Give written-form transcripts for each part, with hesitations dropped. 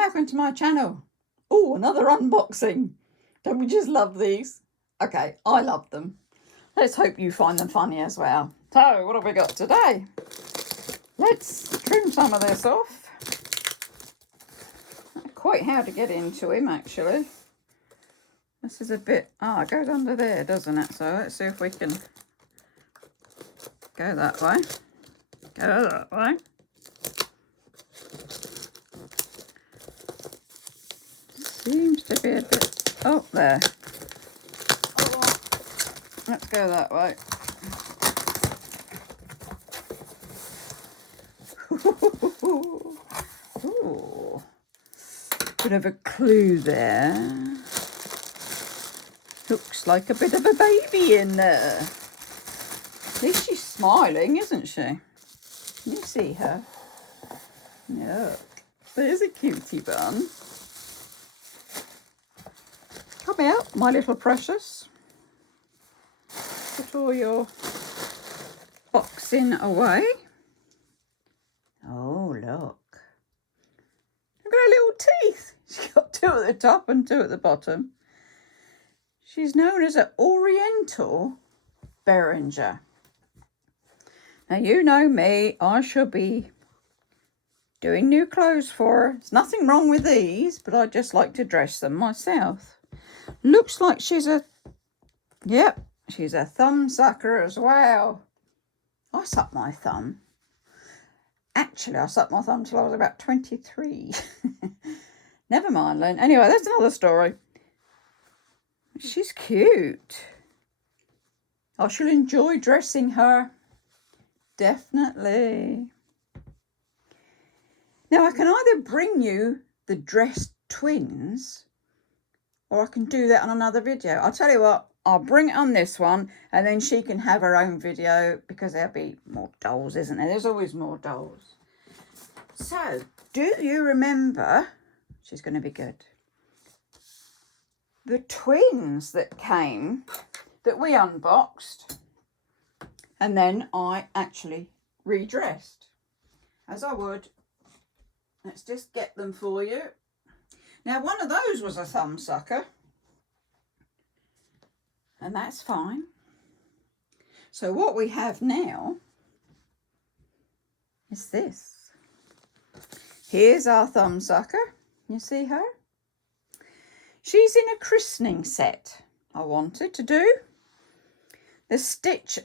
back onto my channel. Oh, another unboxing. Don't we just love these? Okay, I love them. Let's hope you find them funny as well. So, what have we got today? Let's trim some of this off. Not quite how to get into him, actually. This is a bit... it goes under there, doesn't it? So, let's see if we can go that way. Go that way. Seems to be a bit up there. Oh, let's go that way. Ooh. Bit of a clue there. Looks like a bit of a baby in there. At least she's smiling, isn't she? Can you see her? Look, there's a cutie bun. Come out, my little precious. Put all your boxing away. Oh, look. Look at her little teeth. She's got 2 at the top and 2 at the bottom. She's known as an Oriental Berenguer. Now, you know me. I shall be doing new clothes for her. There's nothing wrong with these, but I just like to dress them myself. Looks like she's a... Yep, she's a thumb sucker as well. I suck my thumb. Actually, I sucked my thumb till I was about 23. Never mind, Lynn. Anyway, that's another story. She's cute. I shall enjoy dressing her. Definitely. Now, I can either bring you the dressed twins, or I can do that on another video. I'll tell you what, I'll bring it on this one, and then she can have her own video, because there'll be more dolls, isn't there? There's always more dolls. So, do you remember, she's going to be good, the twins that came, that we unboxed, and then I actually redressed, as I would. Let's just get them for you. Now, one of those was a thumb sucker, and that's fine. So what we have now is this. Here's our thumb sucker. You see her? She's in a christening set I wanted to do. The stitch,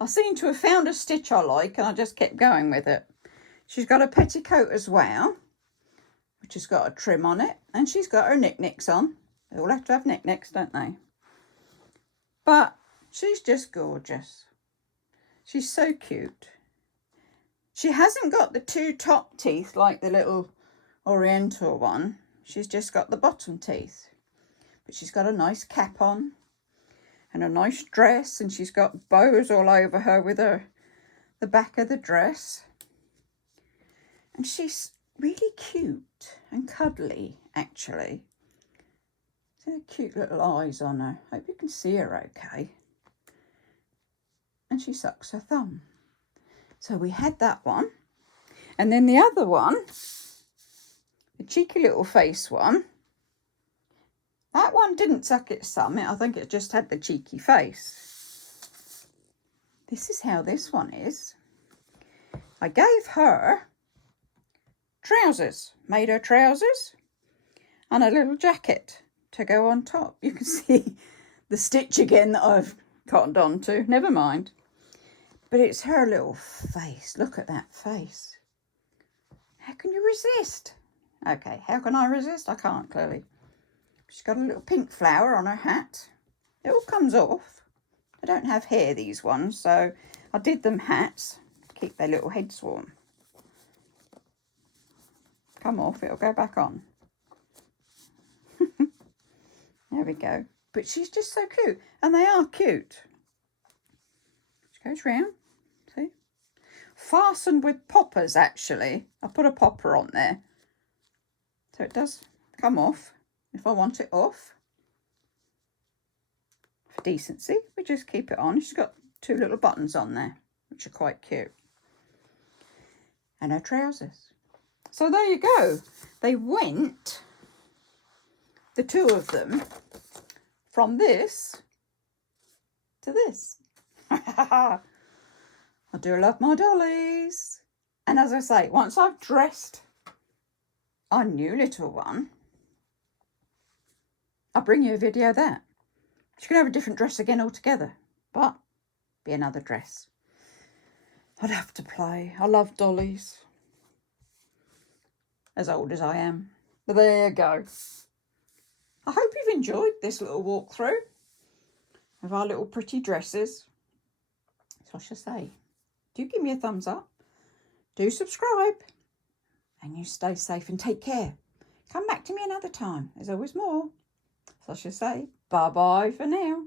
I seem to have found a stitch I like, and I just kept going with it. She's got a petticoat as well, which has got a trim on it, and she's got her knickknacks on. They all have to have knickknacks, don't they? But she's just gorgeous. She's so cute. She hasn't got the 2 top teeth like the little Oriental one. She's just got the bottom teeth. But she's got a nice cap on and a nice dress, and she's got bows all over her with the back of the dress. And she's really cute and cuddly, actually. See the cute little eyes on her. Hope you can see her okay. And she sucks her thumb. So we had that one. And then the other one, the cheeky little face one, that one didn't suck its thumb. I think it just had the cheeky face. This is how this one is. I gave her trousers, made her trousers, and a little jacket to go on top. You can see the stitch again that I've cottoned onto. Never mind. But it's her little face. Look at that face. How can you resist? Okay, how can I resist? I can't, clearly. She's got a little pink flower on her hat. It all comes off. They don't have hair, these ones, so I did them hats to keep their little heads warm. Come off, it'll go back on. There we go. But she's just so cute. And they are cute. She goes round. See? Fastened with poppers, actually. I put a popper on there. So it does come off if I want it off. For decency, we just keep it on. She's got 2 little buttons on there, which are quite cute. And her trousers. So there you go. They went, the two of them, from this to this. I do love my dollies. And as I say, once I've dressed our new little one, I'll bring you a video of that. She can have a different dress again altogether, but be another dress. I'd have to play. I love dollies. As old as I am. But there you go. I hope you've enjoyed this little walkthrough of our little pretty dresses. So I should say, do give me a thumbs up. Do subscribe. And you stay safe and take care. Come back to me another time. There's always more. So I should say, bye-bye for now.